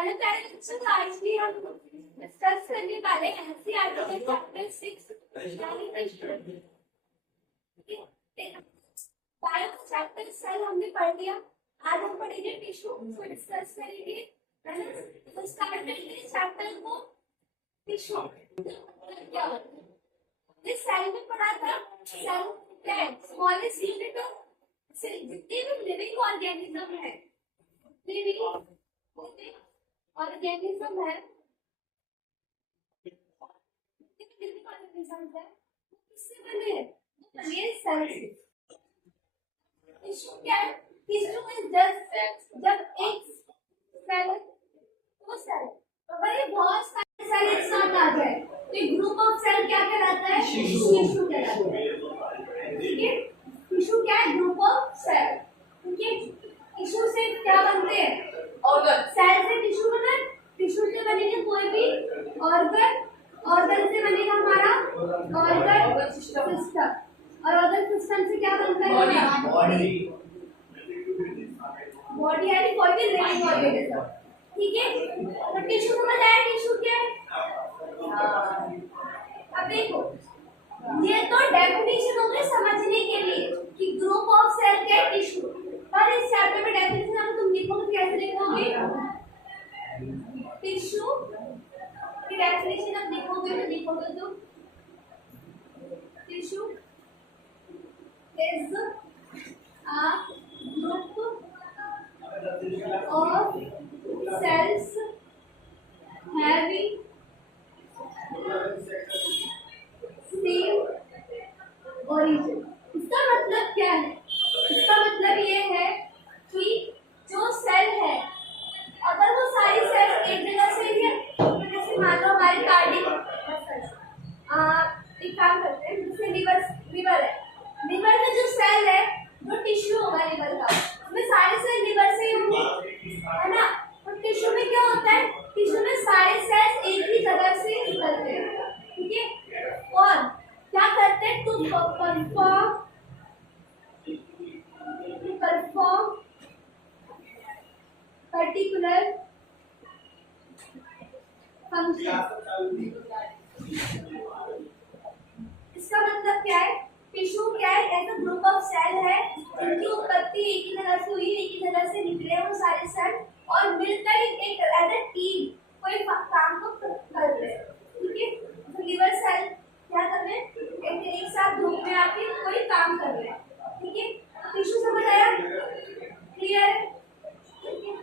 Hello parents, आज भी हम डिस्कस करने वाले हैं एनसीईआरटी के चैप्टर 6 बायो का चैप्टर सेल हमने पढ़ लिया। आज हम पढ़ेंगे टिश्यू को डिस्कस करेंगे, है ना। तो स्टार्ट करते हैं चैप्टर को। टिश्यू क्या होता है? इस सेल में पढ़ा था, सेल क्या है? स्मॉलेस्ट यूनिट ऑफ जितने भी लिविंग ऑर्गेनिज्म है, लिविंग ऑर्गेनिज्म है, किससे बने हैं? ये सेल से। टिश्यू क्या है? टिश्यू इज जस्ट जब एक सेल, वो सेल अगर ये बहुत सारे सेल एक साथ आ जाए तो एक ग्रुप ऑफ सेल क्या कहलाता है? टिश्यू कहलाता है। ठीक है, टिश्यू क्या है? Group of cell. ठीक है, टिश्यू से क्या बनते हैं? ऑर्गन। सेल से टिश्यू बना, टिश्यू से बनेंगे कोई भी ऑर्गन, ऑर्गन से बनेगा हमारा ऑर्गन सिस्टम, और ऑर्गन सिस्टम से क्या बनता है? बॉडी। बॉडी यानी कोई भी लिविंग ऑर्गेनिज्म। ठीक है, तो टिश्यू समझ आया? टिश्यू क्या है? अब देखो, ये तो डेफिनेशन हो गई समझने के लिए कि ग्रुप ऑफ सेल क्या है? टिश्यू। पर इस चैप्टर में डेफिनेशन अगर तुम लिखोगे कैसे लिखोगे? टिश्यू की डेफिनेशन अब लिखोगे तो लिखोगे तुम tissue is a group of cells having same origin। इसका मतलब क्या है? इसका मतलब ये है कि जो सेल है, अगर वो सारी सेल एक जगह से है, जैसे मान लो हमारे कार्डियक, एक काम करते हैं, जैसे लिवर है, लिवर में जो सेल है, जो टिश्यू होगा लिवर का, उसमें सारे सेल लिवर से होंगे, है ना। तो टिश्यू में क्या होता है? टिश्यू में सारे सेल्स एक ही जगह से निकलते हैं। ठीक है, और क्या करते हैं? To perform particular function. इसका मतलब क्या है? टिश्यू क्या है? ऐसा ग्रुप ऑफ सेल है जिनकी उत्पत्ति एक ही जगह से हुई, एक ही जगह से निकले वो सारे सेल, और मिलकर एक एज ए टीम कोई काम को कर रहे हैं। ठीक है, तो लिवर सेल क्या कर रहे हैं? एक साथ ग्रुप में आके कोई काम कर रहे हैं। ठीक है, टिश्यू समझ आया? क्लियर? ठीक है,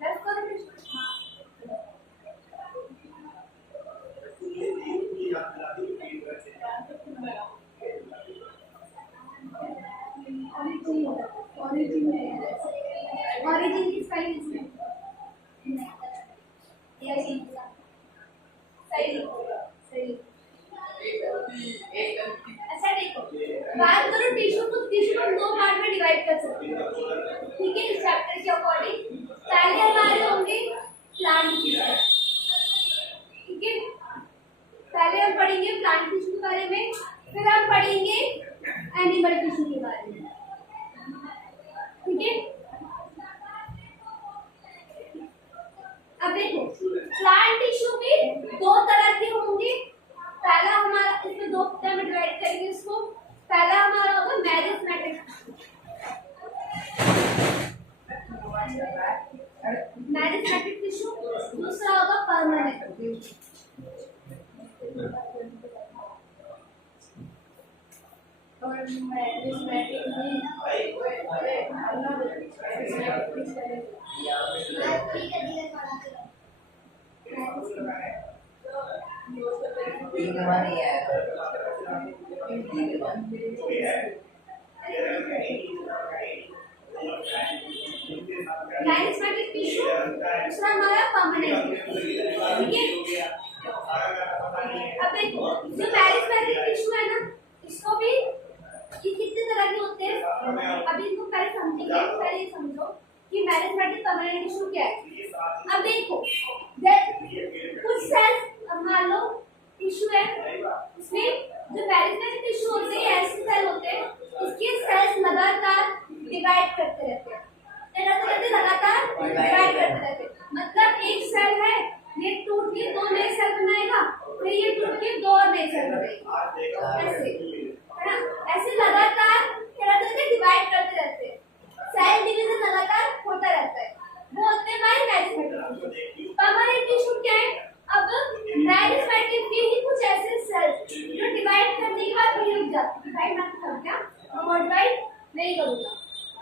लेट्स गो टू ऑरिजिन की स्पेलिंग इसमें सही। अच्छा देखो, बात करो टिश्यू को, टिश्यू को दो पार्ट में डिवाइड कर सकते हैं। ठीक है, इस चैप्टर के अकॉर्डिंग पहले हमारे होंगे प्लांट टिश्यू। ठीक है, पहले हम पढ़ेंगे प्लांट टिश्यू के बारे में, फिर हम पढ़ेंगे एनिमल टिश्यू के बारे में। ठीक है, अब देखो प्लांट टिश्यू भी दो तरह के होंगे। पहला हमारा, इसमें दो तरह में डिवाइड करेंगे इसको। पहला हमारा होगा मेरिस्टेमेटिक टिश्यू, दूसरा होगा परमानेंट। मेरिस्टेमेटिक टिश्यू, दूसरा हमारा परमानेंट। ठीक है, अब देखो जो मेरिस्टेमेटिक टिश्यू है ना, इसको भी ये कितने तरह के होते हैं, अभी इनको पहले समझेंगे। पहले समझो कि मेरिस्टेमेटिक परमानेंट टिश्यू क्या है। अब देखो कुछ सेल्स, मान लो टिश्यू है, उसमें जो मेरिस्टेमेटिक टिश्यू होते हैं ऐसे सेल होते हैं इसके सेल्स लगातार डिवाइड करते रहते हैं, लगातार डिवाइड करते रहते हैं। मतलब एक सेल है, ये टूट के दो नए सेल बनाएगा, फिर ये टूट के दो और नए सेल बनाएगा, ऐसे है ना। ऐसे लगातार क्या करते हैं, डिवाइड करते रहते हैं। सेल डिवीजन लगातार होता रहता है, वो होते हैं हमारे मैरिस्मेटिक टिश्यू। परमानेंट टिश्यू क्या है, अब मैरिस्मेटिक के ही कुछ ऐसे सेल्स जो डिवाइड करने के बाद भी रुक जाते हैं। डिवाइड मतलब क्या, हम डिवाइड नहीं करूंगा,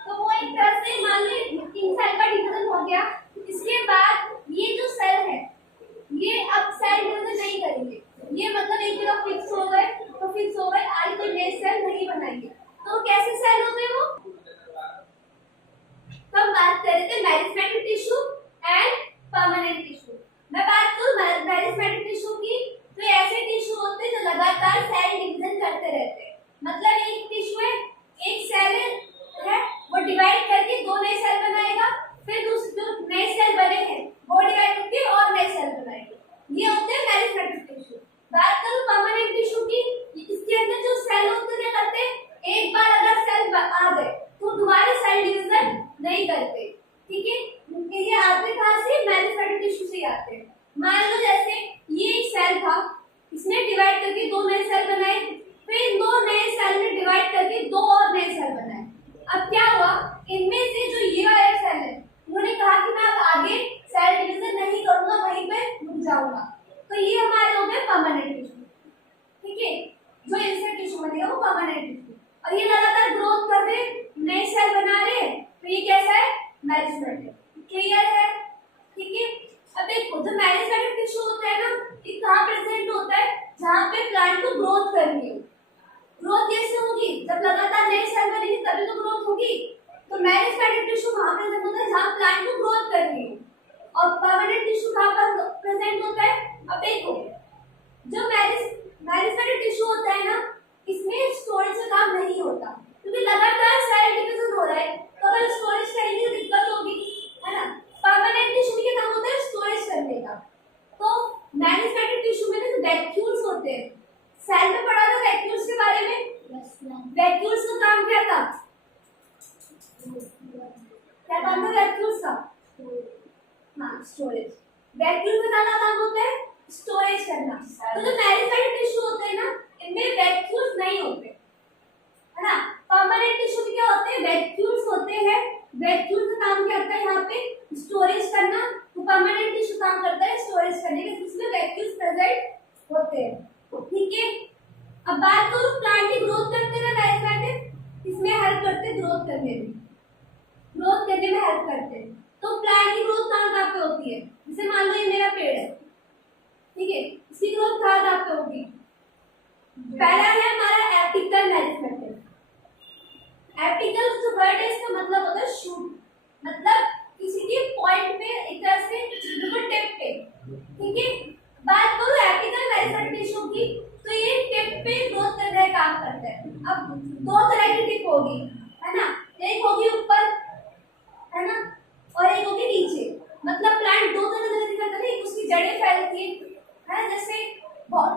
तो वो एक तरह से मान लो 3 सेल का डिवीजन हो गया। इसके बाद ये जो सेल है, ये अब सेल डिवीजन नहीं करेंगे, ये मतलब एक जगह फिक्स हो गए, तो फिक्स हो गए, आगे कोई नए सेल नहीं बनाएंगे। तो कैसे सेल होते हैं वो, तो हम बात कर रहे थे meristematic tissue and permanent tissue. मैं बात करूं मैरिस्मेटिक टिश्यू की, तो ऐसे टिश्यू होते हैं जो लगातार सेल डिवीजन करते रहते हैं। मतलब एक टिश्यू है, एक सेल है, वो डिवाइड करके दो नए सेल बनाएगा, फिर दूसरे जो नए सेल बने हैं वो डिवाइड करके और नए सेल बनाएंगे। ये होते हैं मैरिस्मेटिक टिश्यू। बात करूं परमानेंट टिश्यू की, इसके अंदर जो सेल होते हैं क्या करते हैं, एक बार अगर सेल आ गए तो दोबारा सेल डिवीजन नहीं करते, ठीक है। ये आते कहां से, मैरिस्मेटिक टिश्यू से आते हैं। मान लो जैसे ये एक सेल था, इसने डिवाइड करके दो नए सेल बनाए, फिर दो नए सेल ने डिवाइड करके दो और नए सेल बनाए। अब क्या हुआ, इनमें से जो ये वाला सेल है, उन्होंने कहा कि मैं अब आगे सेल डिवीजन नहीं करूंगा, वहीं पे रुक जाऊंगा, तो ये हमारे हो गए परमानेंट टिश्यू, ठीक है। जो इंसर्ट टिश्यू बनेगा वो परमानेंट टिश्यू, और ये लगातार ग्रोथ कर रहे, नए सेल बना रहे, तो ये कैसा है, मैरिस्मेटिक। क्लियर है, ठीक है। अब देखो जो मैरिस्मेटिक टिश्यू होता है ना, ये कहाँ प्रेजेंट होता है, जहाँ पे प्लांट को ग्रोथ करनी हो। ग्रोथ कैसे होगी, जब लगातार नए सेल बनेंगे तभी तो ग्रोथ होगी। तो मैरिस्मेटिक टिश्यू वहां प्रेजेंट होता है जहां प्लांट को ग्रोथ करनी हो, और परमानेंट टिश्यू कहां पर प्रेजेंट होता है। अब देखो जो मैरिस्मेटिक टिश्यू होता है ना, इसमें स्टोरेज का काम नहीं होता, क्योंकि लगातार सेल डिवीजन हो रहा है, तो अगर स्टोरेज करेंगे तो दिक्कत होगी, है ना। परमानेंट टिश्यू में क्या काम होता है, स्टोरेज करने का। तो मैरिस्मेटिक टिश्यू में ना वैक्यूल्स होते हैं, सेल में पढ़ा था वैक्यूल्स के बारे में। वैक्यूल्स का काम क्या था, क्या काम था वैक्यूल्स का, हाँ स्टोरेज। वैक्यूल का क्या काम होता है, स्टोरेज करना। तो जो मैरिस्मेटिक टिश्यू होते हैं ना, इनमें वैक्यूल्स नहीं होते, है ना। परमानेंट टिश्यू में क्या होते हैं, वैक्यूल्स होते हैं। वैक्यूल का काम क्या करता है, यहाँ पे स्टोरेज करना, तो परमानेंट टिश्यू काम करता है स्टोरेज करने का, जिसमें वैक्यूल्स प्रेजेंट होते हैं, ठीक है। अब बात करूं प्लांट की ग्रोथ करते हैं मैरिस्मेटिक, इसमें हेल्प करते हैं ग्रोथ करने में, ग्रोथ करने में हेल्प करते हैं। तो प्लांट की ग्रोथ कहाँ पे होती है, जैसे मान लो ये मेरा पेड़ है, ठीक है, इसकी ग्रोथ कहाँ पे होगी। पहला है हमारा एपिकल मैरिस्मेटिक। एपिकल जो वर्ड है इसका मतलब होता है शूट, मतलब किसी के पॉइंट पे एक तरह से बिल्कुल टिप पे, ठीक है। बात करूं एपिकल मैरिस्मेटिक टिश्यू की, तो ये टिप पे ग्रोथ करने का काम करता है। अब दो तरह की टिप होगी, है ना, एक होगी ऊपर, है ना, और एक होगी नीचे। मतलब प्लांट दो तरह से करता है, एक उसकी जड़ें फैलती है, जैसे बहुत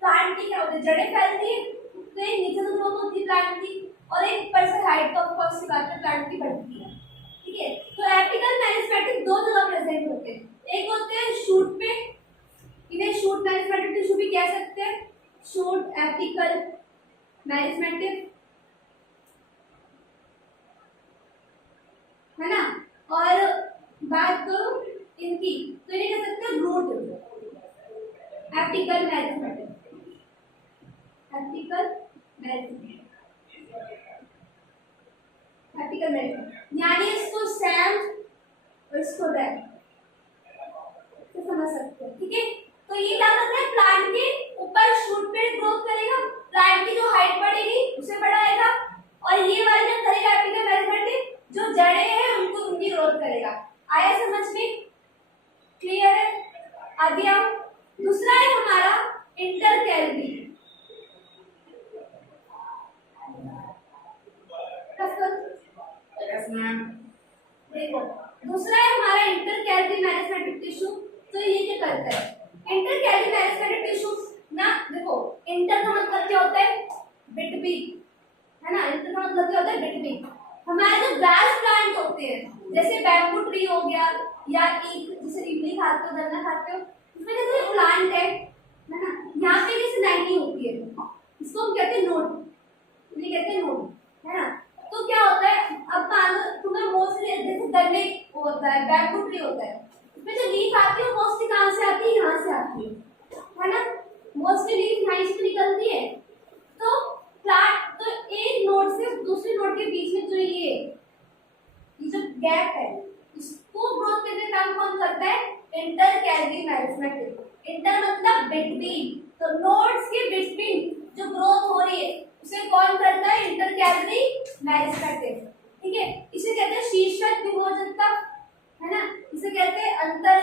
प्लांट की क्या होती है, जड़ें फैलती है, तो एक नीचे से ग्रोथ होती है प्लांट की, और एक ऊपर से हाइट ऑफ कोर्स की बात है प्लांट की बढ़ती है, ठीक है। तो एपिकल मैरिस्मेटिक दो जगह प्रेजेंट होते हैं, एक होते हैं शूट पे, इन्हें शूट मैरिस्मेटिक टिश्यू भी कह सकते हैं, शूट एपिकल मैरिस्मेटिक, है ना। और बात करो इनकी, तो इन्हें कह सकते हैं root apical meristematic, apical meristematic, apical meristematic, यानी इसको स्टेम और इसको रैम तो समझ सकते हैं, ठीक है। तो ये क्या करता है, प्लांट के ऊपर शूट पे ग्रोथ करेगा, प्लांट की जो हाइट बढ़ेगी उसे बढ़ाएगा, और ये वाला जो करेगा एपिकल मैरिस्मेटिक, जो जड़ें हैं उनको उनकी ग्रोथ करेगा। आया समझ में, क्लियर है। आगे आओ, दूसरा है हमारा इंटरकैलरी। देखो दूसरा है हमारा इंटरकैलरी मैरिस्मेटिक टिश्यू। तो ये क्या करता है, इंटरकैलरी मैरिस्मेटिक टिश्यू ना, देखो इंटर का मतलब क्या होता है, बिटवीन, है ना, इंटर का मतलब क्या होता है, बिटवीन। हमारे जो ग्रास प्लांट होते हैं जैसे बैम्बू ट्री हो गया या ईख, जैसे इमली खाते हो, गन्ना खाते हो, इसमें जैसे प्लांट है ना, यहाँ पे जैसे लाइनिंग होती है, इसको हम कहते हैं नोड, ये कहते हैं नोड, है ना। तो क्या होता है, अब मान लो तुम्हें मोस्टली जैसे गन्ने होता है, बैम्बू ट्री होता है, इसमें जो लीफ आती है वो मोस्टली कहाँ से आती है, यहाँ से आती है ना, मोस्टली लीफ यहाँ से निकलती है। तो प्लांट तो एक नोड से दूसरे नोड के बीच में जो ये जो गैप है, इसको ग्रोथ करने का काम कौन करता है, इंटर कैलरी मैरिस्मेटिक। इंटर मतलब बिटवीन, तो नोड्स के बिटवीन जो ग्रोथ हो रही है उसे कौन करता है, इंटर कैलरी मैरिस्मेटिक। ठीक है, इसे कहते हैं शीर्षक विभोजकता, है ना, इसे कहते हैं अंतर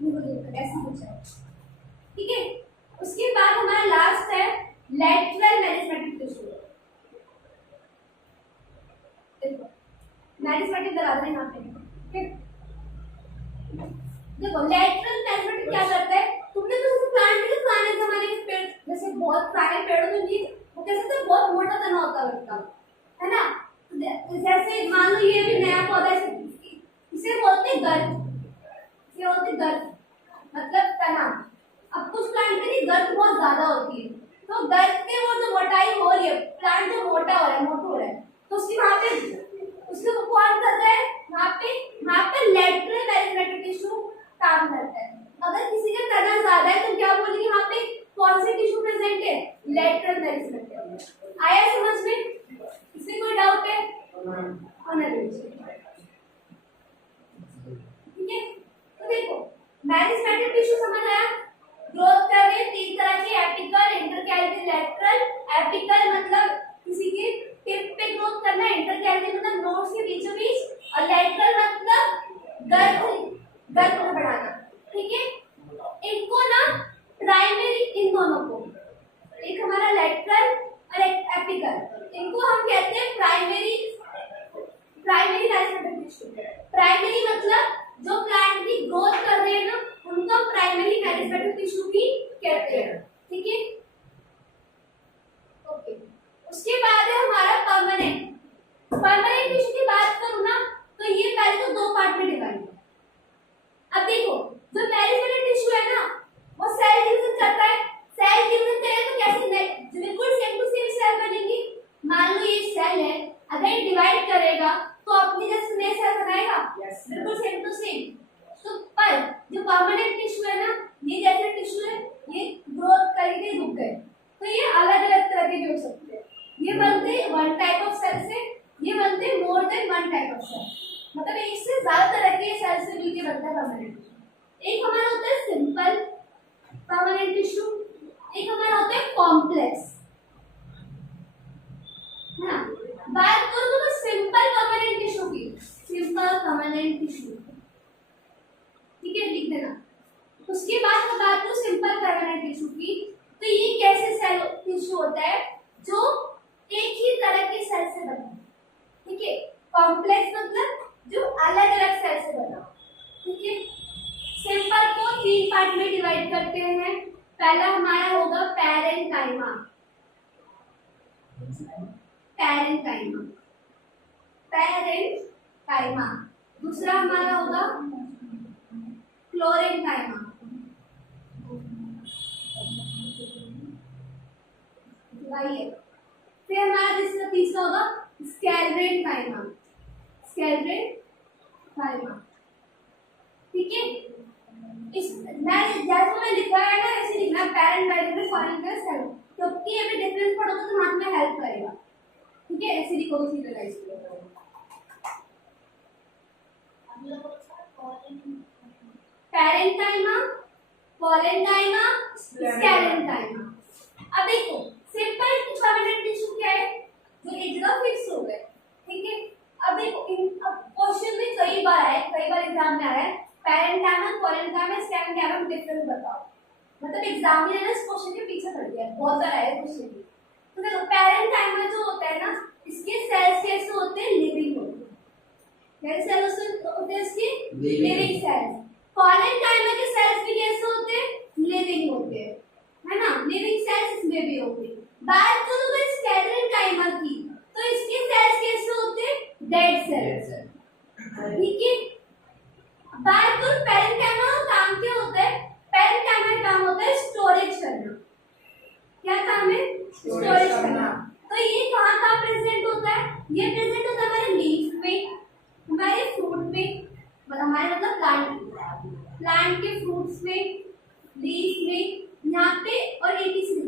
विभोजकता, ऐसा कुछ है। ठीक है, उसके बाद हमारा लास्ट है लैटरल मैरिस्मेटिक टिश्यू। देखो मैरिस्मेटिक लगा दें यहाँ पे, ठीक है। देखो लैटरल मैरिस्मेटिक क्या करता है, तुमने तो प्लांट के पुराने जमाने के पेड़, जैसे बहुत पुराने पेड़ों में भी वो कैसे तो बहुत मोटा तना होता है ना, जैसे मान लो ये भी नया पौधा है, इसे बोलते हैं गर्द, इसे बोलते हैं गर्द मतलब तना। अब कुछ प्लांट की गर्द बहुत ज्यादा होती है, तो गर्द के वो जो मोटाई हो रही है, प्लांट जो मोटा हो रहा है, मोटा हो रहा है, तो उसकी वहां पे उसके कौन कर रहा है, वहां पे लैटरल मैरिस्मेटिक टिश्यू काम करता है। अगर किसी का तना ज्यादा है तो क्या बोलेंगे, वहां पे कौन से टिश्यू प्रेजेंट है, लैटरल मैरिस्मेटिक। आया समझ में, इसमें कोई डाउट है, ठीक है। तो देखो मैरिस्मेटिक टिश्यू समझ आया, ग्रोथ कर रहे हैं तीन तरह के, एपिकल, इंटरकैलरी, लैटरल। एपिकल मतलब किसी के टिप पे ग्रोथ करना, इंटरकैलरी मतलब नोड्स के बीचों बीच, और लैटरल मतलब गर्भ को बढ़ाना। ठीक है, इनको ना प्राइमरी, इन दोनों को, एक हमारा लैटरल और एक एपिकल, इनको हम कहते हैं प्राइमरी मैरिस्मेटिक टिश्यू। प्राइमरी मतलब जो प्लांट की ग्रोथ कर रहे हैं ना, उनको प्राइमरी मैरिस्मेटिक टिश्यू भी कहते हैं। ठीक है, ओके। उसके बाद है हमारा परमानेंट टिश्यू की बात करूं ना, तो ये पहले तो दो पार्ट में डिवाइड है। अब देखो जो मैरिस्मेटिक टिश्यू है ना, वो सेल डिवीजन करता है, सेल डिवीजन करे तो कैसे, बिल्कुल सेम टू सेम सेल बनेंगी। मान लो ये सेल है, अगर डिवाइड करेगा तो अपनी जैसे नए सेल बनाएगा, बिल्कुल सेम टू सेम। तो पर जो परमानेंट टिश्यू है ना, ये जैसे टिश्यू है, ये ग्रोथ करके रुक गए, तो ये अलग अलग तरह के भी हो सकते हैं। ये बनते वन टाइप ऑफ सेल से, ये बनते more than one type of cell, मतलब एक से ज्यादा तरह के सेल से मिलके बनता है परमानेंट टिश्यू। एक हमारा होता है सिंपल परमानेंट टिश्यू, एक हमारा होता है कॉम्प्लेक्स, है ना। बात करूं तो सिंपल परमानेंट टिश्यू की, सिंपल परमानेंट टिश्यू, ठीक है, लिख देना। उसके बाद मैं बात करूं सिंपल परमानेंट टिश्यू की, तो ये कैसे सेल टिश्यू होता है जो एक ही तरह के सेल से बना, ठीक है। कॉम्प्लेक्स मतलब जो अलग अलग सेल से बना, ठीक है। सिंपल को तीन पार्ट में डिवाइड करते हैं। पहला हमारा होगा पैरेन्काइमा, पैरेन्काइमा। दूसरा हमारा होगा क्लोरेन्काइमा, फिर हमारा तीसरा होगा स्केलेरेन्काइमा, ठीक है। इस मैं लिखा है ना, ऐसे लिखना, पैरेन्काइमा फॉरेन का सेल, क्योंकि ये भी डिफरेंस पढ़ोगे तो हाथ में हेल्प करेगा, ठीक है। ऐसे लिखो उसी तरह इसको, पैरेन्काइमा, पोलेन्काइमा, स्केलेरेन्काइमा। अब देखो सिंपल परमानेंट टिश्यू क्या है, जो एक जगह फिक्स हो गए, ठीक है। अब देखो क्वेश्चन में कई बार एग्जाम में आया है, पैरेन्काइमा, पोलेन्काइमा, स्केलेरेन्काइमा में डिफरेंस बताओ, मतलब एग्जाम में ना इस क्वेश्चन के पीछे पड़ गया, बहुत बार आया क्वेश्चन। तो देखो पैरेन्काइमा जो होता है ना, इसके सेल्स कैसे होते हैं, लिविंग होते हैं, कैसे सेल्स होते हैं इसके, लिविंग सेल्स। पोलेन्काइमा के सेल्स भी कैसे होते हैं, लिविंग होते हैं, है ना, लिविंग सेल्स इसमें भी होते हैं। बात करूं मैं स्केलेरेंकाइमा की, तो इसके सेल्स कैसे होते हैं? Dead cells. ठीक है, बात करूं पेरेंकाइमा का काम क्या होता है? पेरेंकाइमा का काम होता है स्टोरेज करना। क्या काम है? स्टोरेज करना। तो ये कहाँ प्रेजेंट होता है? ये प्रेजेंट होता है हमारे लीफ में, हमारे फ्रूट में, हमारे मतलब प्लांट के फ्रूट्स में, लीफ में, यहाँ पे और एटीसी में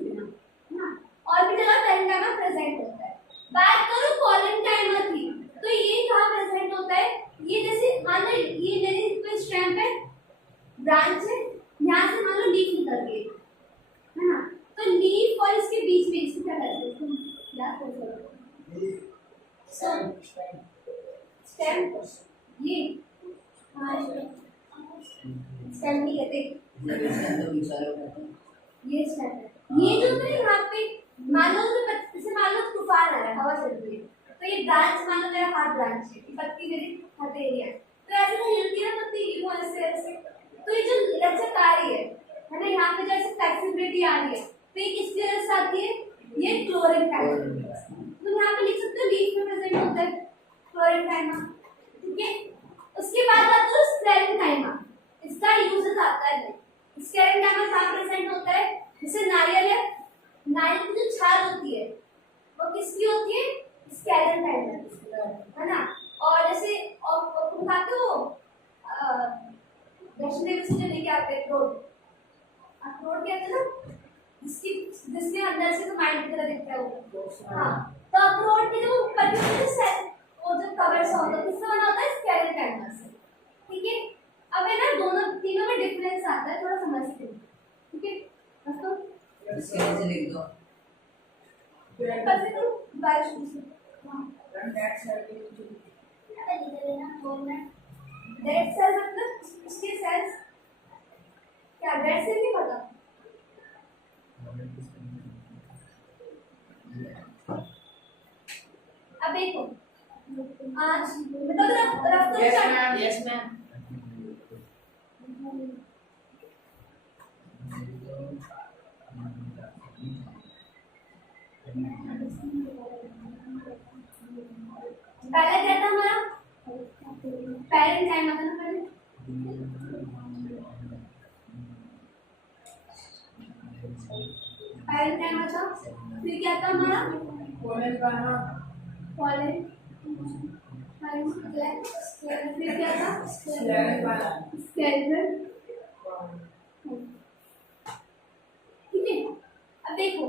ना, और भी जगह पेरेंकाइमा प्रेजेंट होता है। बात करूं पॉलेनकाइमा की, तो ये कहाँ प्रेजेंट होता है? ये जैसे मान लो ये मेरे पे स्टेम पे ब्रांच है, यहाँ से मान लो लीफ निकल गई है ना, तो लीफ और इसके बीच में इसको क्या करते हैं? याद करो स्टेम, ये स्टेम नहीं कहते, ये स्टेम है। ये जो है यहाँ पे मान लो जैसे मान लो तूफान आ रहा है, हवा चल रही है, तो ये ब्रांच मान लो मेरा हाथ ब्रांच है, पत्ती मेरे हाथ एरिया है, तो ऐसे तो हिलती है ना पत्ती, यूं ऐसे ऐसे, तो ये जो लचक आ रही है ना, यहाँ पे जैसे फ्लेक्सिबिलिटी आ रही है, तो ये किसकी वजह से आती है? ये क्लोरेंकाइमा। तो यहाँ पे लिख सकते हो लीफ में प्रेजेंट होता है क्लोरेंकाइमा। ठीक है, उसके बाद आता है स्क्लेरेंकाइमा, इसका यूजेस आता है। स्क्लेरेंकाइमा कहाँ प्रेजेंट होता है? जैसे नारियल है, नारियल की जो छाल होती है वो किसकी होती है? स्क्लेरेंकाइमा, है ना। और जैसे और तुम खाते हो वैष्णदेवी से जो लेके आते हैं अखरोट कहते हैं ना, जिसके अंदर से तो माइंड की तरह दिखता है वो। हाँ, तो अखरोट के जो पर्टिकुलर सेल वो जो कवर सा होता है किससे बना होता है? स्क्लेरेंकाइमा से। ठीक है, अब है ना दोनों तीनों में डिफरेंस आता है, थोड़ा समझते हैं। ठीक है, दोस्तों इसके नीचे लिख दो कैसे तो बारिश से। हां, डेड सेल के नीचे लिख देना 2 मिनट। डेड सेल मतलब उसके सेल्स क्या? डेड सेल नहीं पता? अब देखो आज मतलब रफ तो यस मैम पहले क्या था हमारा? पेरेंकाइमा था ना पहले। पेरेंकाइमा था, फिर क्या था हमारा? पॉलेनकाइमा पॉलेन, फिर क्या था? स्क्लेरल। ठीक है, अब देखो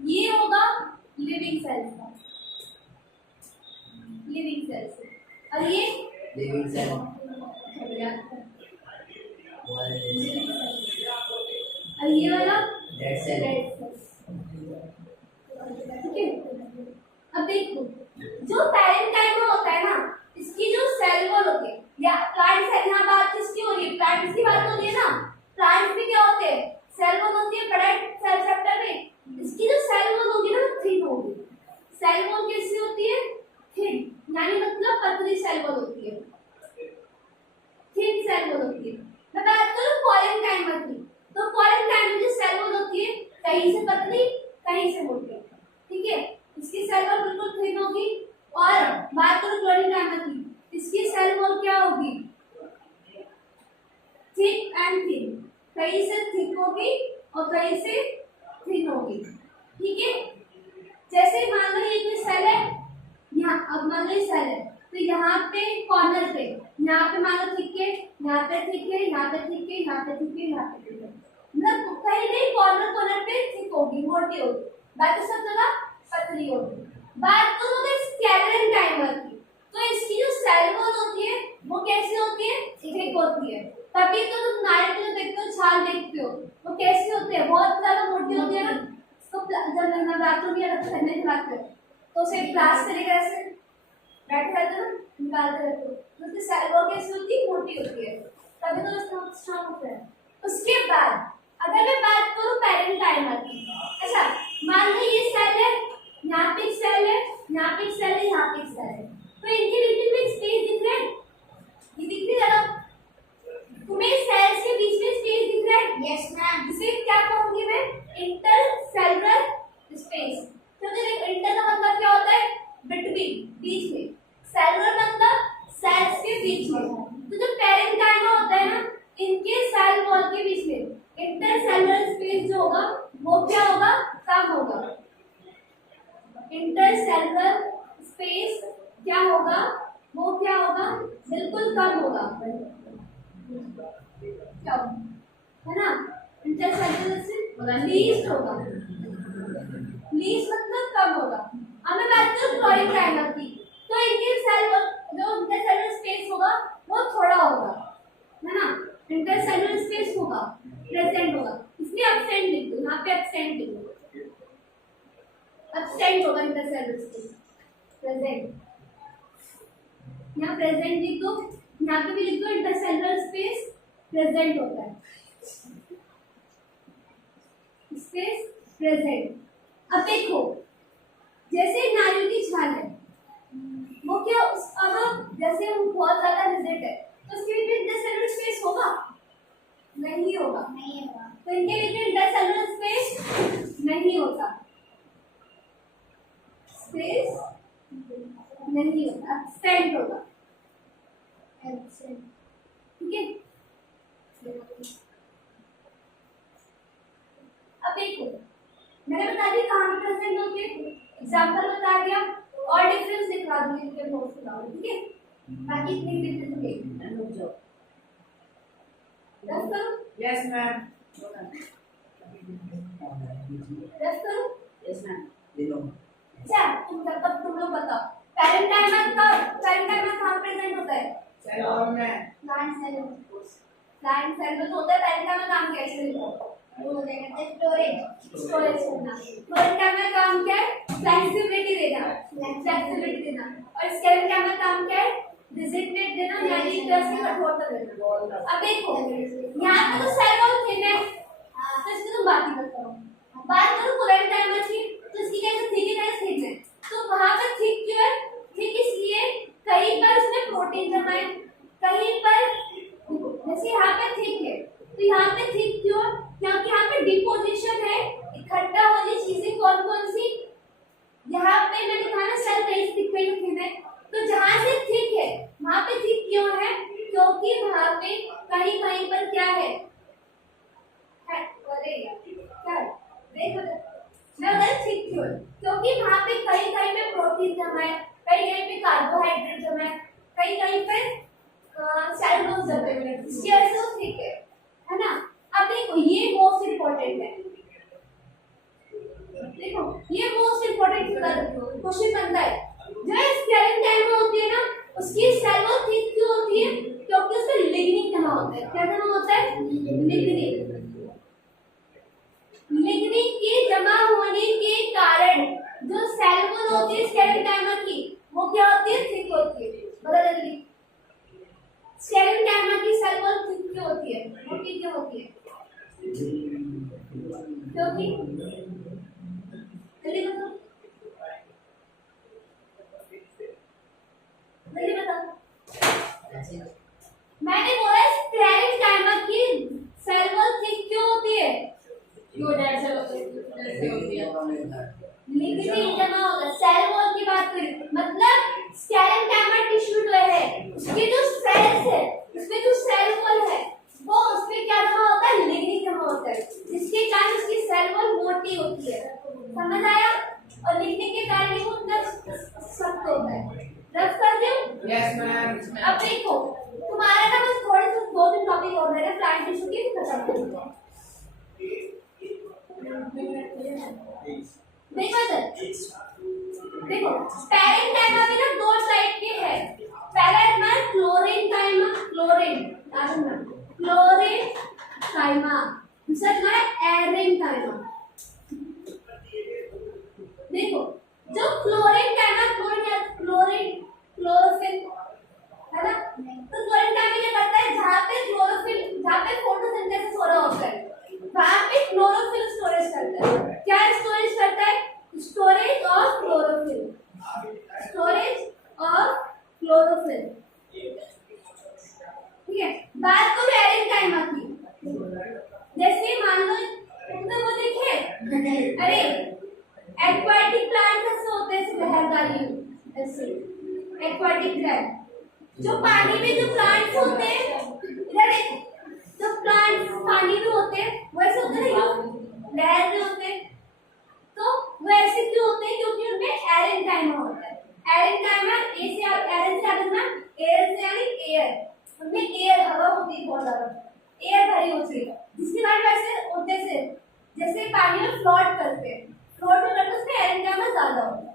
ये होगा लिविंग सेल्स का, लिविंग सेल्स, और ये लिविंग सेल और ये वाला डेड सेल। ठीक है, अब देखो जो पेरेंकाइमा होता है ना, इसकी जो सेल वॉल होती है, या प्लांट सेल, यहाँ बात किसकी हो रही है? प्लांट्स की बात हो रही है ना। प्लांट्स में क्या होते हैं? सेल वॉल होती है बड़ा सेल सेप्टर में, इसकी जो सेल वॉल होगी ना थिन होगी। सेल वॉल कैसी होती है? थिन, यानी मतलब पतली सेल वॉल होती है, थिन सेल वॉल होती है। मैं बात करूं पॉलेनकाइमा की, तो पॉलेनकाइमा की सेल वॉल होती है कहीं से पतली कहीं से मोटी। ठीक है, इसकी सेल वॉल बिल्कुल थिन होगी। और बात करूं क्लोरेंकाइमा की, इसकी सेल वॉल क्या होगी? थिक एंड थिन, कहीं से थिक होगी और कहीं से थिन होगी। ठीक है, जैसे मान लो ये कोई सेल है, यहाँ अब मान लो ये सेल है, तो यहाँ पे कॉर्नर पे, यहाँ पे मान लो थिक है, यहाँ पे थिक है, यहाँ पे थिक है, यहाँ पे थिक है, यहाँ पे थिक है, मतलब कहीं नहीं कॉर्नर पे थिक होगी, मोटी होगी, बाकी सब जगह पतली होगी। बात करो तो स्क्लेरेंकाइमा की, तो इसकी जो सेल वॉल होती है वो कैसी होती है? थिक होती है। तभी तो तुम नारियल को देखते हो, छाल देखते हो, वो कैसी होती है? बहुत ज्यादा मोटी होती है ना। तो जब नवरात्रों में अलग करने खिलाते हो तो उसे क्लास से लेकर ऐसे बैठे रहते हो ना, निकालते रहते हो, तो उसकी सेल वॉल कैसी होती है? मोटी होती है, तभी तो उसका स्ट्रांग होता है। उसके बाद अगर मैं बात करूं पेरेंकाइमा की, अच्छा मान लो ये सेल है, यहाँ पे एक सेल है, यहाँ पे एक सेल है, यहाँ पे एक सेल है, तो इनके बीच में स्पेस दिख रहा है? ये दिख रही है? तुम्हें सेल्स के बीच में स्पेस दिख रहा है? Yes, ma'am. इसे क्या कहूंगी मैं? Intercellular space. तो देखो इंटर का मतलब क्या होता है? बिटवीन, बीच में। सेलुलर मतलब सेल्स के बीच में। तो जो पैरेंकाइमा होता है ना, इनके सेल वॉल के बीच में इंटरसेलुलर स्पेस जो होगा वो क्या होगा? कम होगा। इंटरसेलुलर स्पेस क्या होगा? वो क्या होगा? बिल्कुल कम होगा। क्या है ना? इंटरसेलुलर से लीस्ट होगा। लीस्ट मतलब कम होगा। अब मैं बात करूं पैरेंकाइमा की, तो इनके सेल जो इंटरसेलुलर स्पेस होगा वो थोड़ा होगा, है ना? इंटरसेलुलर स्पेस होगा, प्रेजेंट होगा। इसमें एब्सेंट लिख दो, यहाँ पे एब्सेंट लिख दो। एब्सेंट होगा इंटरसेलुलर स्पेस, प्रेजेंट। यहाँ प्रेजेंट लिख दो, यहाँ पे भी लिख दो इंटरसेलुलर स्पेस प्रेजेंट होता है, स्पेस प्रेजेंट। अब देखो जैसे नारियल की छाल है, वो क्या अब जैसे वो बहुत ज्यादा रिजिड है तो उसके बीच में इंटरसेलुलर स्पेस होगा? नहीं होगा। तो इनके बीच में इंटरसेलुलर स्पेस नहीं होता, स्पेस नहीं होता, एब्सेंट होगा। ठीक है? अब देखो मैंने बता दिया कहाँ पे प्रेजेंट होते हैं, एग्जांपल बता दिया और डिफरेंस दिखा दूंगी इनके नोट्स के बाद, ठीक है? बाकी इतने डिफरेंस देख दस करो। Yes, ma'am. दस करो। Yes, ma'am. अच्छा तुम तब तक तुम लोग बताओ पैरेंकाइमा कहाँ प्रेजेंट होता है? Cell wall में. प्लांट सेल में तो होता है। पैरेंकाइमा काम कैसे लिखो? स्टोरेज करना। पैरेंकाइमा काम क्या है? फ्लेक्सिबिलिटी देना, फ्लेक्सिबिलिटी देना। और स्केलेंकाइमा काम क्या है? रिजिडनेस देना, यानी तरह से कठोरता देना। अब देखो यहाँ पे तो सेल वॉल थिन है, तो इसकी तुम बात ही मत करो। बात करो पैरेंकाइमा की, तो इसकी कैसे थिक है? थिक है तो वहाँ पे थिक क्यों है? थिक इसलिए कहीं पर इसमें प्रोटीन जमा है, कहीं पर जैसे यहाँ पे थिक है तो यहाँ पे थिक क्यों? क्योंकि यहाँ पे डिपोजिशन है, इकट्ठा वाली चीजें कौन कौन सी? यहाँ पे मैंने कहा ना सेल कहीं थिक कहीं थिन है, तो जहाँ से थिक है वहाँ पे थिक क्यों है? क्योंकि वहाँ पे कहीं कहीं पर क्या है? क्या है? देखो मैं उधर थिक क्यों है? क्योंकि वहाँ पे कहीं कहीं पे प्रोटीन जमा है, कहीं कहीं पे कार्बोहाइड्रेट जमा है, कहीं कहीं पे सेलुलोज जमा है, इसकी वजह से वो थिक है ना? अब देखो ये मोस्ट इम्पोर्टेंट है, देखो ये मोस्ट इम्पोर्टेंट क्वेश्चन बनता है। जो स्केलेंकाइमा होती है ना, उसकी सेल वॉल थिक क्यों होती है? क्योंकि उसमें लिग्निन जमा होता है। क्या जमा होता है? लिग्निन। लिग्निन के जमा होने के कारण जो सेल वॉल होती है स्केलेंकाइमा की, वो क्या होती है? थिक होती है। बता जल्दी, स्केलेंकाइमा की सेल वॉल थिक क्यों होती है? मोटी क्यों होती है? क्योंकि जल्दी बताओ, जल्दी बताओ। मैंने बोला स्केलेंकाइमा की सेल वॉल थिक क्यों होती है? लिग्निन जमा होगा। सेल वॉल की बात करें मतलब स्केलेंकाइमा टिश्यू जो है उसके जो सेल्स है, उसमें जो सेल वॉल है वो उसमें क्या जमा होता है? लिग्निन जमा होता है, जिसके कारण उसकी सेल वॉल मोटी होती है। समझ आया? और लिग्निन के कारण वो इतना सख्त होता है। रफ कर दूं? Yes, ma'am. अब देखो तुम्हारा ना बस थोड़े से दो तीन टॉपिक और रह गए प्लांट टिश्यू के, खत्म कर दो। देखो पैरेंकाइमा भी ना दो टाइप के हैं। पहला है हमारा क्लोरेंकाइमा, क्लोरेंकाइमा। दूसरा हमारा एरेंकाइमा। देखो जो क्लोरेंकाइमा क्लोरोफिल है ना, तो क्लोरेंकाइमा क्या करता है? जहाँ पे फोटोसिंथेसिस हो रहा होता है वहाँ पे क्लोरोफिल स्टोरेज करता है। क्या स्टोरेज करता है? Storage of chlorophyll, storage of chlorophyll. ठीक है, बात करो एरेंकाइमा जरदालू, ऐसे एक्वाटिक प्लांट। जो पानी में जो प्लांट्स होते हैं, इधर जो प्लांट्स पानी में होते हैं वैसे होते हैं ना, लहर में होते हैं। तो वो ऐसे क्यों होते हैं? क्योंकि उनमें एरेंकाइमा होता है। एरेंकाइमा ए से एरन से आगे ना, एयर से यानी एयर, उनमें एयर हवा होती है, बहुत ज्यादा एयर भरी होती है, जिसके कारण वैसे होते से जैसे पानी में फ्लोट करते हैं, फ्लोट में करते उसमें एरेंकाइमा ज्यादा होता है।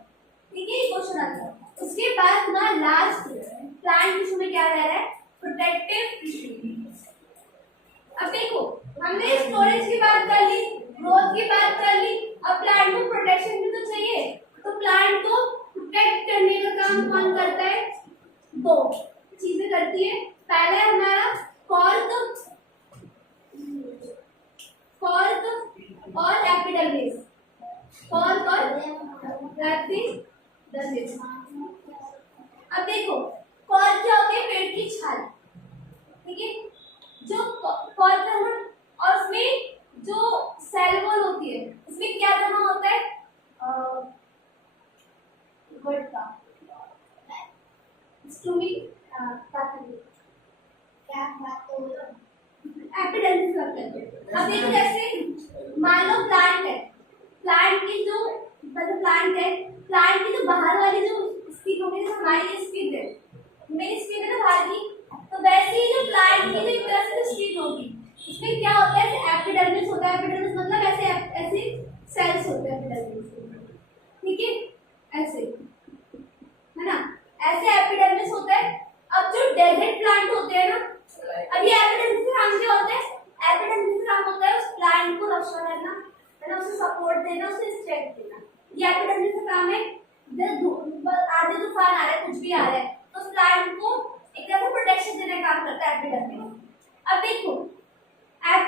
ठीक है, ये क्वेश्चन आता है। उसके बाद ना लास्ट प्लांट टिश्यू में क्या रह रहा है? Protective tissue. अब देखो, हमने स्टोरेज की बात कर ली, ग्रोथ की बात कर ली, अब प्लांट को प्रोटेक्शन भी तो चाहिए। तो प्लांट को प्रोटेक्ट करने का काम कौन करता है? दो चीजें करती है। पहला है हमारा कॉर्क और एपिडर्मिस। कॉर्क और एपिडर्मिस। अब देखो, कॉर्क क्या होती है? पेड़ की छाल। ठीक है, जो कॉर्क और उसमें जो सेल वॉल होती है उसमें क्या जमा होता है? गुटका, स्टूमी, क्या बात हो रही है? एपिडर्मिस करते हैं। अब देखो, जैसे मान लो प्लांट है, प्लांट की जो मतलब प्लांट की जो बाहर वाली जो स्किन होगी, जैसे हमारी स्किन है, मेरी स्किन है ना बाहर की, तो वैसे ही जो प्लांट की जो एक तरह से स्किन होगी, इसमें क्या होता है? एपिडर्मिस होता है। एपिडर्मिस मतलब ऐसे सेल्स होते हैं एपिडर्मिस। ठीक है, ऐसे है ना, ऐसे एपिडर्मिस होता है। अब जो डेजर्ट प्लांट होते हैं ना, अब ये एपिडर्मिस का काम क्या होता है? एपिडर्मिस का काम होता है उस प्लांट को रक्षा करना, है ना, उसे सपोर्ट देना, उसे स्ट्रेंथ देना। ये एपिडर्मिस का काम है। आधे तूफान आ रहा है, कुछ भी आ रहा है, तो उस प्लांट को एक तरह से प्रोटेक्शन देने का काम करता है एपिडर्मिस। अब देखो, अब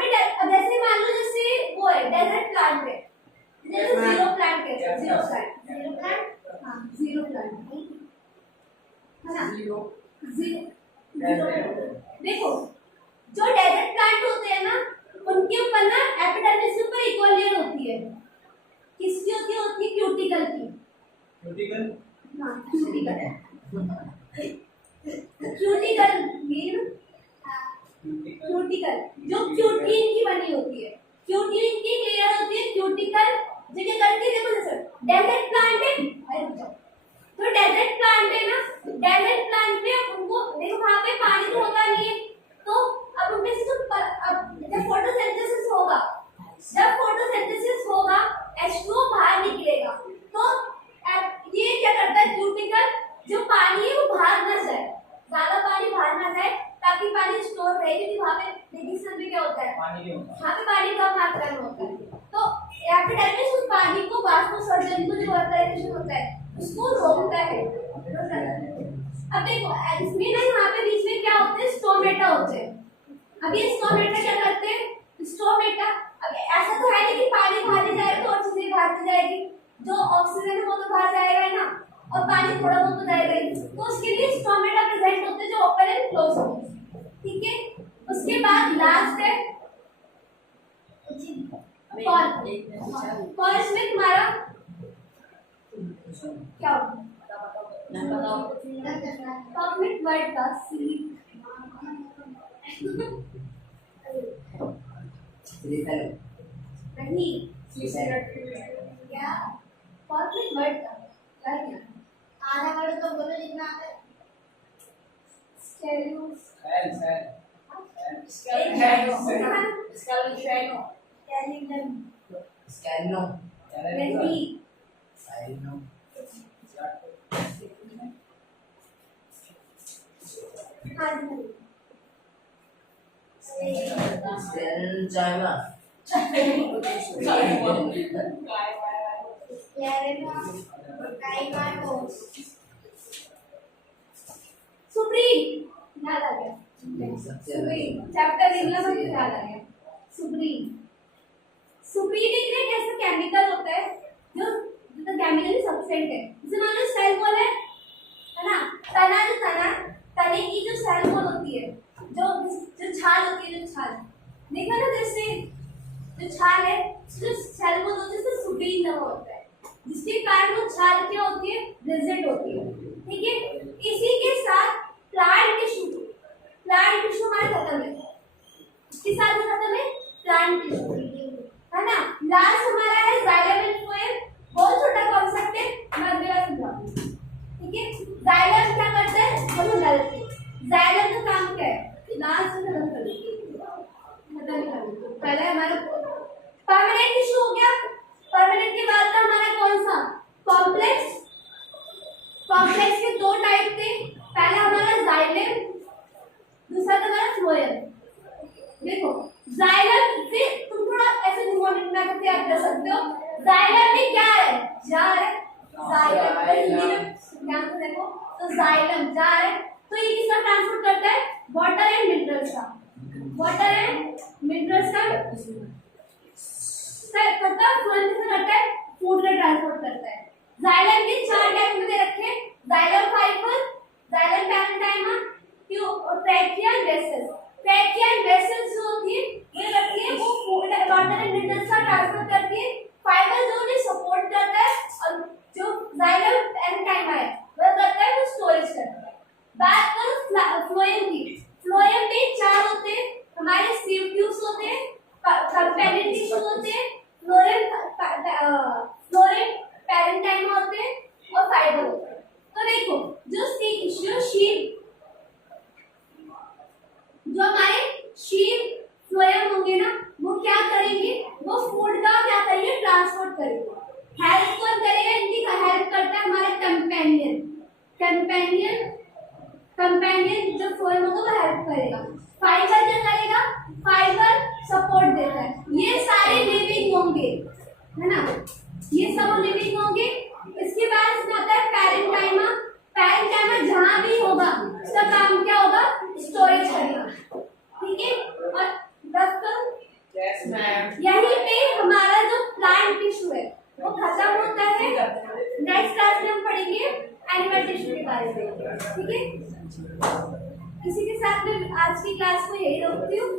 जैसे मान लो जैसे वो है डेजर्ट प्लांट है, जैसे जीरो प्लांट है, जीरो प्लांट, हाँ जीरो प्लांट है ना, जीरो। देखो, जो डेजर्ट प्लांट होते हैं ना, उनके ऊपर ना एपिडर्मिस के ऊपर इक्वल लेयर होती है। किसकी होती है? क्यूटिकल की। क्यूटिकल, हाँ क्यूटिकल, क्यूटिकल जो क्यूटीन की बनी होती है। क्यूटीन की लेयर होती है क्यूटिकल, जो क्या करती है? देखो, जैसे डेजर्ट प्लांट है, तो डेजर्ट प्लांट है ना, डेजर्ट प्लांट में उनको देखो वहां पे पानी तो होता नहीं है, तो अब उनमें से जब फोटोसिंथेसिस होगा H2O बाहर निकलेगा, तो ये क्या करता है? क्यूटिकल जो पानी है वो बाहर ना जाए, ज्यादा पानी बाहर ना जाए, ताकि पानी स्टोर रहे, क्योंकि वहां पे रेगिस्तान में क्या होता है? वहां पे पानी कम मात्रा में होता है। तो एपिडर्मिस उस पानी को वाष्पोत्सर्जन को जो वेपराइजेशन होता है उसको रोकता है। अब देखो, इसमें ना यहाँ पे बीच में क्या होते हैं? स्टोमेटा होते हैं। अब ये स्टोमेटा क्या करते हैं? स्टोमेटा, अब ऐसा तो है नहीं कि पानी बाहर नहीं जाएगा तो और चीजें बाहर नहीं जाएगी, जो ऑक्सीजन है वो तो बाहर जाएगा ही ना, और पानी थोड़ा बहुत तो जाएगा ही, तो उसके लिए स्टोमेटा प्रेजेंट होते हैं जो ओपन एंड क्लोज होते हैं। ठीक है, उसके बाद लास्ट है कॉर्क। इसमें तुम्हारा क्या होगा? कॉर्क वर्ड का नहीं, क्या कॉर्क वर्ड का क्या? आधा वर्ड तो बोलो जितना आता है। सुप्रीम याद आ गया, सुप्रीम चैप्टर इंग्लिश में याद आ गया। सुप्रीम एक ऐसा केमिकल होता है जो केमिकली सब्सटेंट है। जैसे मान लो सेल वॉल है ना, तने की जो सेल वॉल होती है, जो छाल होती है, जो छाल देखा ना, जैसे जो छाल है, जो सेल वॉल होती है उसमें सुप्रीम दवा होता है, जिसके कारण कारण वो छाल क्या होती है, रिजिड होती है, ठीक है। इसी के साथ प्लांट टिश्यू हमारा खत्म है, इसके साथ ही खत्म है प्लांट टिश्यू, है ना। लास्ट हमारा है जाइलम एंड फ्लोएम, बहुत छोटा कॉन्सेप्ट है, मैं अगली बार समझाऊंगी, ठीक है। जाइलम क्या करता है, हम डालते हैं, जाइलम का काम क्या है, लास्ट में खत्म कर देते, पहले हमारा परमानेंट टिश्यू हो गया। परमानेंट के बाद का हमारा कौन सा, कॉम्प्लेक्स। कॉम्प्लेक्स के दो टाइप थे, पहला हमारा जाइलम, दूसरा था हमारा फ्लोएम। देखो जाइलम से तुम थोड़ा ऐसे मूवमेंट में करके याद कर सकते हो, जाइलम में क्या है, जार है, जाइलम ध्यान से देखो, तो जाइलम जार है, तो ये किसका ट्रांसपोर्ट करता है, वाटर एंड मिनरल्स का, वाटर एंड मिनरल्स का करता है। फ्लोएम किसका करता है, फूड का ट्रांसपोर्ट करता है। जाइलम के चार टाइप में दे रखे, xylem fibre, xylem parenchyma, trachea vessels. Trachea vessels जो होती है ये रखती है, वो फूड वाटर एंड मिनरल्स का ट्रांसफर करती है। फाइबर जो उन्हें सपोर्ट करता है, और जो जाइलम पैरेन्काइमा है वह करता है, वो स्टोरेज करता है। बात करो फ्लोएम की, फ्लोएम में चार होते हैं हमारे, सीव ट्यूब्स होते हैं, कंपेनियन टिश्यू होते हैं, फ्लोएम पैरेन्काइमा होते हैं, और फाइबर होते हैं। तो देखो जो हमारे शीव फ्लोएम होंगे ना, वो क्या करेंगे, वो फूड का क्या करेंगे, ट्रांसपोर्ट करेंगे। हेल्प कौन करेगा, इनकी हेल्प करता है हमारे कंपेनियन जो फ्लोएम होगा वो हेल्प करेगा। फाइबर क्या करेगा, फाइबर सपोर्ट देता है। ये सारे लिविंग होंगे, है ना, ये सब लिविंग होंगे। इसके बाद इसमें आता है पैरेन्काइमा। पैरेन्काइमा जहां भी होगा उसका काम क्या होगा, स्टोरेज करना, ठीक है। और यस मैम, यहीं पे हमारा जो प्लांट टिश्यू है वो खत्म होता है। नेक्स्ट क्लास में हम पढ़ेंगे एनिमल टिश्यू के बारे में, ठीक है। इसी के साथ मैं आज की क्लास को यही रोकती हूँ।